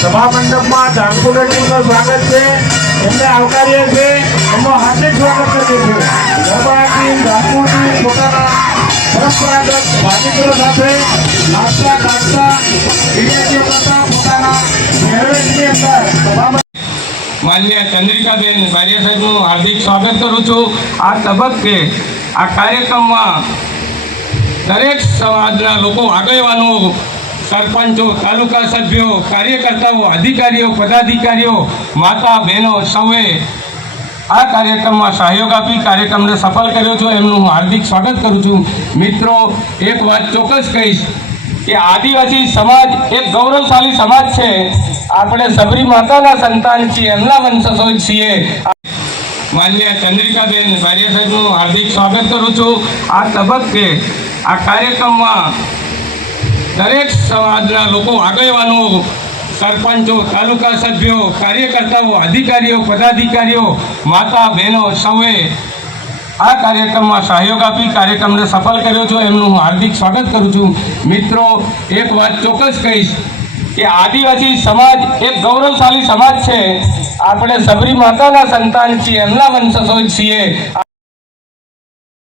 सभा मंडप में धानपुर टीम स्वागत है, एमने आवकारीए छे, एमनो हार्दिक स्वागत करे छे। गरबा टीम धानपुर टीम पोताना परंपरागत भातीगुरो साथे नाचता गाता वीडियो करता पोताना પહેરવેશની અંદર સભામાં માન્ય ચંદ્રિકાબેન બારિયા સાહેબનું હાર્દિક સ્વાગત કરું છું। આ તબક્કે આ કાર્યક્રમમાં દરેક સમાજના લોકો આગેવાનો, સરપંચો, તાલુકા સભ્યો, કાર્યકર્તાઓ, અધિકારીઓ, પદાધિકારીઓ, માતા બહેનો સૌએ આ કાર્યક્રમમાં સહયોગ આપી કાર્યક્રમને સફળ કર્યો છે, એમનું હું હાર્દિક સ્વાગત કરું છું। મિત્રો, એક વાત ચોક્કસ કહીશ કે આદિવાસી સમાજ એક ગૌરવશાળી સમાજ છે। આપણે સબરી માતાના સંતાન છીએ, એમના વંશજો છીએ। માન્ય ચંદ્રિકાબેન બારિયા સાહેબનું હાર્દિક સ્વાગત કરું છું। આ તબક્કે આ કાર્યક્રમમાં દરેક સમાજના લોકો આગેવાનો, સરપંચો, તાલુકા સભ્યો, કાર્યકર્તાઓ, અધિકારીઓ, પદાધિકારીઓ, માતા બહેનો સૌએ આ કાર્યક્રમમાં સહયોગ આપી કાર્યક્રમને સફળ કર્યો છે, એમનું હું હાર્દિક સ્વાગત કરું છું। મિત્રો, એક વાત ચોક્કસ કહીશ કે આદિવાસી સમાજ એક ગૌરવશાળી સમાજ છે। આપણે સબરી માતાના સંતાન છીએ, એમના વંશજો છીએ।